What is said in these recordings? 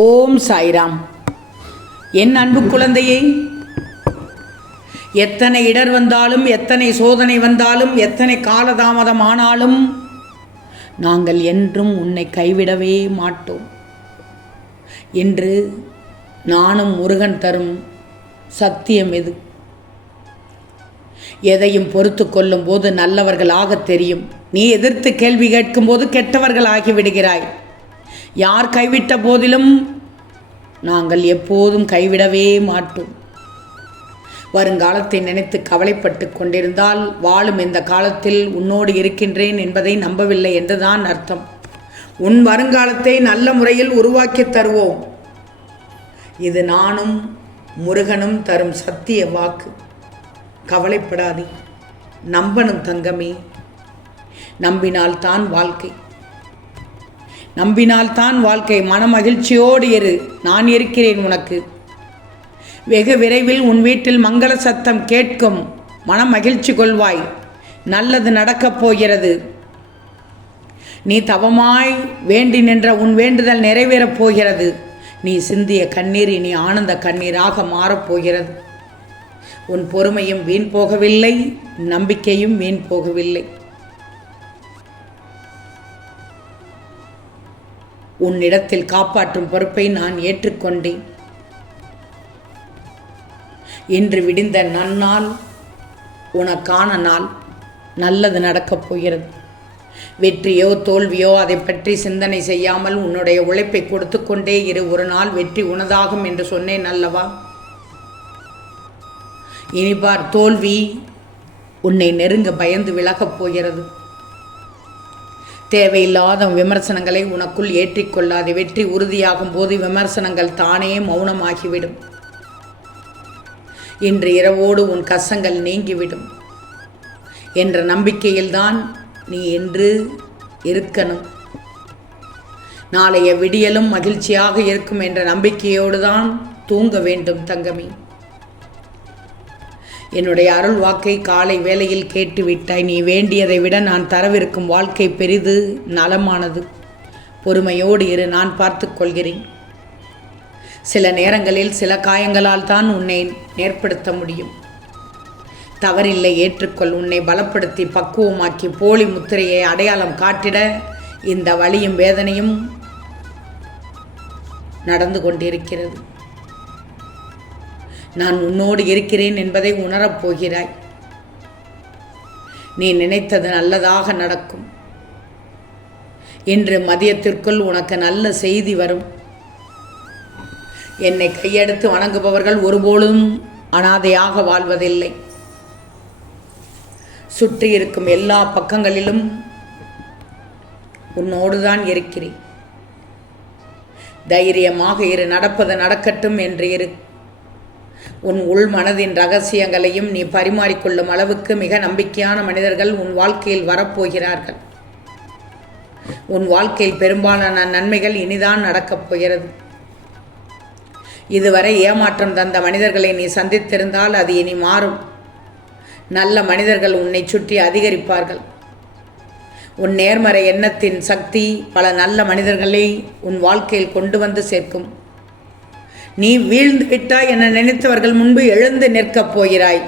ஓம் சாய்ராம். என் அன்பு குழந்தையே எத்தனை இடர் வந்தாலும் எத்தனை சோதனை வந்தாலும் எத்தனை காலதாமதம் ஆனாலும் நாங்கள் என்றும் உன்னை கைவிடவே மாட்டோம். என்று நானும் முருகன் தரும் சத்தியம் எது? எதையும் பொறுத்து கொள்ளும் போது நல்லவர்களாக தெரியும். நீ எதிர்த்து கேள்வி கேட்கும்போது கெட்டவர்கள் ஆகிவிடுகிறாய் யார் கைவிட்ட போதிலும் நாங்கள் எப்போதும் கைவிடவே மாட்டோம். வருங்காலத்தை நினைத்து கவலைப்பட்டு கொண்டிருந்தால் வாழும் இந்த காலத்தில் உன்னோடு இருக்கின்றேன் என்பதை நம்பவில்லை என்றுதான் அர்த்தம். உன் வருங்காலத்தை நல்ல முறையில் உருவாக்கி தருவோம். இது நானும் முருகனும் தரும் சத்திய வாக்கு. கவலைப்படாதே நம்பணும் தங்கமே. நம்பினால் தான் வாழ்க்கை. நம்பினால் தான் வாழ்க்கை. மன மகிழ்ச்சியோடு இரு. நான் இருக்கிறேன் உனக்கு. வெகு விரைவில் உன் வீட்டில் மங்கள சத்தம் கேட்கும். மன மகிழ்ச்சி கொள்வாய். நல்லது நடக்கப் போகிறது. நீ தவமாய் வேண்டி நின்ற உன் வேண்டுதல் நிறைவேறப் போகிறது. நீ சிந்திய கண்ணீர் இனி ஆனந்த கண்ணீராக மாறப்போகிறது உன் பொறுமையும் வீண் போகவில்லை. நம்பிக்கையும் வீண் போகவில்லை. உன்னிடத்தில் காப்பாற்றும் பொறுப்பை நான் ஏற்றுக்கொண்டேன். இன்று விடிந்த நன்னாள் உனக்கான நாள். நல்லது நடக்கப் போகிறது. வெற்றியோ தோல்வியோ அதை பற்றி சிந்தனை செய்யாமல் உன்னுடைய உழைப்பை கொடுத்து கொண்டே இரு. ஒரு நாள் வெற்றி உனதாகும் என்று சொன்னேன் அல்லவா? இனிபார் தோல்வி உன்னை நெருங்க பயந்து விலகப் போகிறது. தேவையில்லாத விமர்சனங்களை உனக்குள் ஏற்றிக்கொள்ளாது. வெற்றி உறுதியாகும் போது விமர்சனங்கள் தானே மௌனமாகிவிடும். இன்று இரவோடு உன் கஷ்டங்கள் நீங்கிவிடும். என்ற நம்பிக்கையில்தான் நீ என்று இருக்கணும். நாளைய விடியலும் மகிழ்ச்சியாக இருக்கும் என்ற நம்பிக்கையோடு தான் தூங்க வேண்டும் தங்கமே. என்னுடைய அருள் வாக்கை காலை வேளையில் கேட்டுவிட்டாய். நீ வேண்டியதை விட நான் தரவிருக்கும் வாழ்க்கை பெரிது நலமானது. பொறுமையோடு இரு நான் பார்த்து கொள்கிறேன். சில நேரங்களில் சில காயங்களால் தான் உன்னை நேர்படுத்த முடியும். தவறில்லை ஏற்றுக்கொள். உன்னை பலப்படுத்தி பக்குவமாக்கி போலி முத்திரையை அடையாளம் காட்டிட இந்த வழியும் வேதனையும் நடந்து கொண்டிருக்கிறது. நான் உன்னோடு இருக்கிறேன் என்பதை உணரப் போகிறாய். நீ நினைத்தது நல்லதாக நடக்கும். இன்று மதியத்திற்குள் உனக்கு நல்ல செய்தி வரும். என்னை கையெடுத்து வணங்குபவர்கள் ஒருபோலும் அனாதையாக வாழ்வதில்லை. சுற்றி இருக்கும் எல்லா பக்கங்களிலும் உன்னோடு தான் இருக்கிறேன். தைரியமாக இரு நடப்பது நடக்கட்டும் என்று இரு. உன் உள் மனதின் ரகசியங்களையும் நீ பரிமாறிக்கொள்ளும் அளவுக்கு மிக நம்பிக்கையான மனிதர்கள் உன் வாழ்க்கையில் வரப்போகிறார்கள். உன் வாழ்க்கையில் பெரும்பாலான நன்மைகள் இனிதான் நடக்கப் போகிறது. இதுவரை ஏமாற்றம் தந்த மனிதர்களை நீ சந்தித்திருந்தால் அது இனி மாறும். நல்ல மனிதர்கள் உன்னை சுற்றி அதிகரிப்பார்கள். உன் நேர்மறை எண்ணத்தின் சக்தி பல நல்ல மனிதர்களை உன் வாழ்க்கையில் கொண்டு வந்து சேர்க்கும். நீ வீழ்ந்து விட்டாய் என நினைத்தவர்கள் முன்பு எழுந்து நிற்கப் போகிறாய்.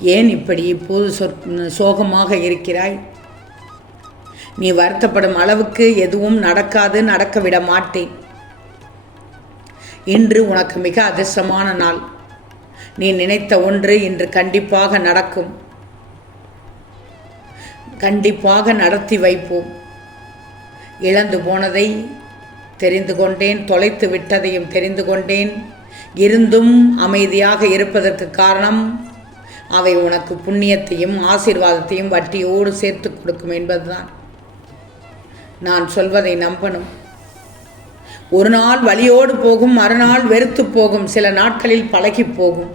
ஏன் இப்படி இப்போது சொற் சோகமாக இருக்கிறாய்? நீ வருத்தப்படும் அளவுக்கு எதுவும் நடக்காது நடக்க விட மாட்டேன். இன்று உனக்கு மிக அதிர்ஷ்டமான நாள். நீ நினைத்த ஒன்று இன்று கண்டிப்பாக நடக்கும். கண்டிப்பாக நடத்தி வைப்போம். இழந்து போனதை தெரிந்து கொண்டேன் தொலைத்து விட்டதையும் தெரிந்து கொண்டேன். இருந்தும் அமைதியாக இருப்பதற்கு காரணம் அவை உனக்கு புண்ணியத்தையும் ஆசீர்வாதத்தையும் வட்டியோடு சேர்த்து கொடுக்கும் என்பதுதான். நான் சொல்வதை நம்பணும். ஒரு நாள் வழியோடு போகும் மறுநாள் வெறுத்து போகும் சில நாட்களில் பழகி போகும்.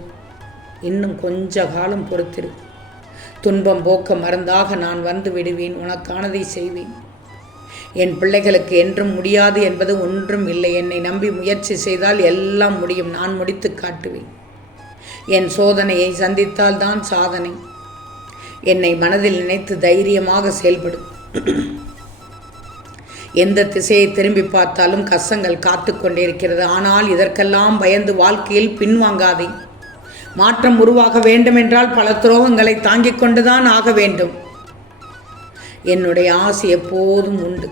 இன்னும் கொஞ்ச காலம் பொறுத்திரு. துன்பம் போக்க மருந்தாக நான் வந்து விடுவேன் உனக்கானதை செய்வேன். என் பிள்ளைகளுக்கு என்றும் முடியாது என்பது ஒன்றும் இல்லை. என்னை நம்பி முயற்சி செய்தால் எல்லாம் முடியும். நான் முடித்து காட்டுவேன். என் சோதனையை சந்தித்தால் தான் சாதனை. என்னை மனதில் நினைத்து தைரியமாக செயல்படும். எந்த திசையை திரும்பி பார்த்தாலும் கஷ்டங்கள் காத்து கொண்டிருக்கிறது. ஆனால் இதற்கெல்லாம் பயந்து வாழ்க்கையில் பின்வாங்காதே. மாற்றம் உருவாக வேண்டுமென்றால் பல துரோகங்களை தாங்கிக் கொண்டுதான் ஆக வேண்டும். என்னுடைய ஆசை எப்போதும் உண்டு.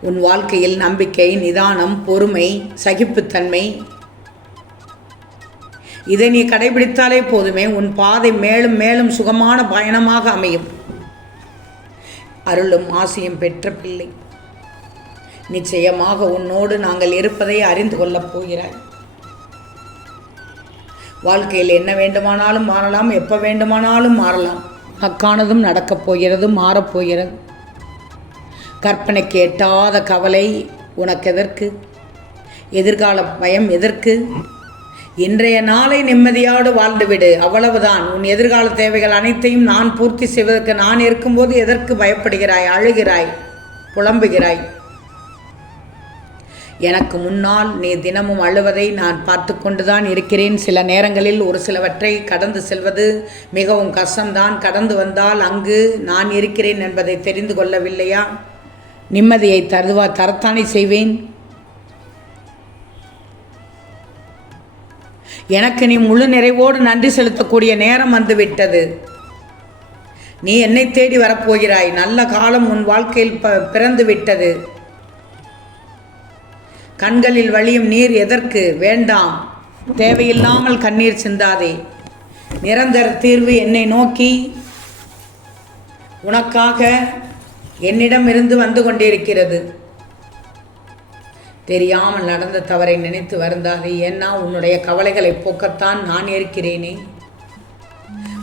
உன் வாழ்க்கையில் நம்பிக்கை நிதானம் பொறுமை சகிப்புத்தன்மை. இதை நீ கடைபிடித்தாலே போதுமே உன் பாதை மேலும் மேலும் சுகமான பயணமாக அமையும். அருளும் ஆசையும் பெற்ற பிள்ளை. நிச்சயமாக உன்னோடு நாங்கள் இருப்பதை அறிந்து கொள்ளப் போகிறாய். வாழ்க்கையில் என்ன வேண்டுமானாலும் மாறலாம் எப்போ வேண்டுமானாலும் மாறலாம். அக்கானதும் நடக்கப் போகிறது மாறப்போகிறது கற்பனைக்கு எட்டாத கவலை உனக்கு எதற்கு? எதிர்கால பயம் எதற்கு? இன்றைய நாளை நிம்மதியோடு வாழ்ந்துவிடு அவ்வளவுதான். உன் எதிர்கால தேவைகள் அனைத்தையும் நான் பூர்த்தி செய்வதற்கு நான் இருக்கும்போது எதற்கு பயப்படுகிறாய் அழுகிறாய் புலம்புகிறாய்? எனக்கு முன்னால் நீ தினமும் அழுவதை நான் பார்த்து கொண்டுதான் இருக்கிறேன். சில நேரங்களில் ஒரு சிலவற்றை கடந்து செல்வது மிகவும் கஷ்டம்தான். கடந்து வந்தால் அங்கு நான் இருக்கிறேன் என்பதை தெரிந்து கொள்ளவில்லையா? நிம்மதியை தருவா தரத்தானே செய்வேன். எனக்கு நீ முழு நிறைவோடு நன்றி செலுத்தக்கூடிய நேரம் வந்துவிட்டது. நீ என்னை தேடி வரப்போகிறாய். நல்ல காலம் உன் வாழ்க்கையில் ப பிறந்து விட்டது கண்களில் வழியும் நீர் எதற்கு? வேண்டாம். தேவையில்லாமல் கண்ணீர் சிந்தாதே. நிரந்தர தீர்வு என்னை நோக்கி உனக்காக என்னிடம் இருந்து வந்து கொண்டிருக்கிறது. தெரியாமல் நடந்த தவறை நினைத்து வருந்தாதே. ஏன்னா உன்னுடைய கவலைகளை போக்கத்தான் நான் இருக்கிறேனே.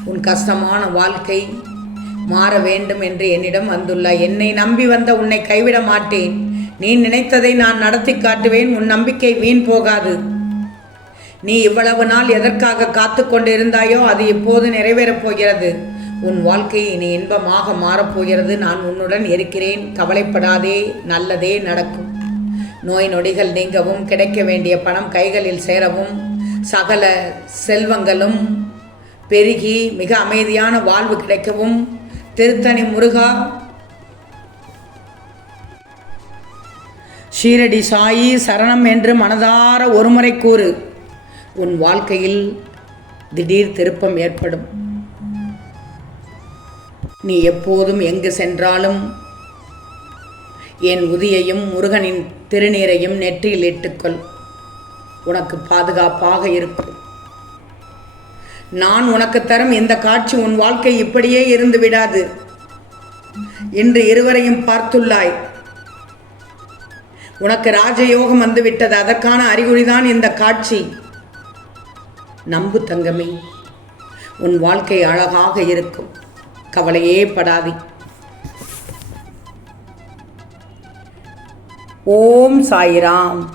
உன் கஷ்டமான வாழ்க்கை மாற வேண்டும் என்று என்னிடம் வந்துள்ளாய். என்னை நம்பி வந்த உன்னை கைவிட மாட்டேன். நீ நினைத்ததை நான் நடத்தி காட்டுவேன் உன் நம்பிக்கை வீண் போகாது. நீ இவ்வளவு நாள் எதற்காக காத்து கொண்டிருந்தாயோ அது இப்போது நிறைவேறப் போகிறது. உன் வாழ்க்கை இனி இன்பமாக மாறப்போகிறது நான் உன்னுடன் இருக்கிறேன். கவலைப்படாதே நல்லதே நடக்கும். நோய் நொடிகள் நீங்கவும் கிடைக்க வேண்டிய பணம் கைகளில் சேரவும் சகல செல்வங்களும் பெருகி மிக அமைதியான வாழ்வு கிடைக்கவும் திருத்தணி முருகா ஷீரடி சாயி சரணம் என்று மனதார ஒருமுறை கூறு. உன் வாழ்க்கையில் திடீர் திருப்பம் ஏற்படும். நீ எப்போதும் எங்கு சென்றாலும் என் உதியையும் முருகனின் திருநீரையும் நெற்றியில் இட்டுக்கொள். உனக்கு பாதுகாப்பாக இருக்கும் நான் உனக்கு தரும் இந்த காட்சி உன் வாழ்க்கை இப்படியே இருந்து விடாது. இன்று இருவரையும் பார்த்துள்ளாய். உனக்கு ராஜயோகம் வந்துவிட்டது. அதற்கான அறிகுறிதான் இந்த காட்சி. நம்பு தங்கமே உன் வாழ்க்கை அழகாக இருக்கும். கவலையே படாதே. ஓம் சாய்ராம்.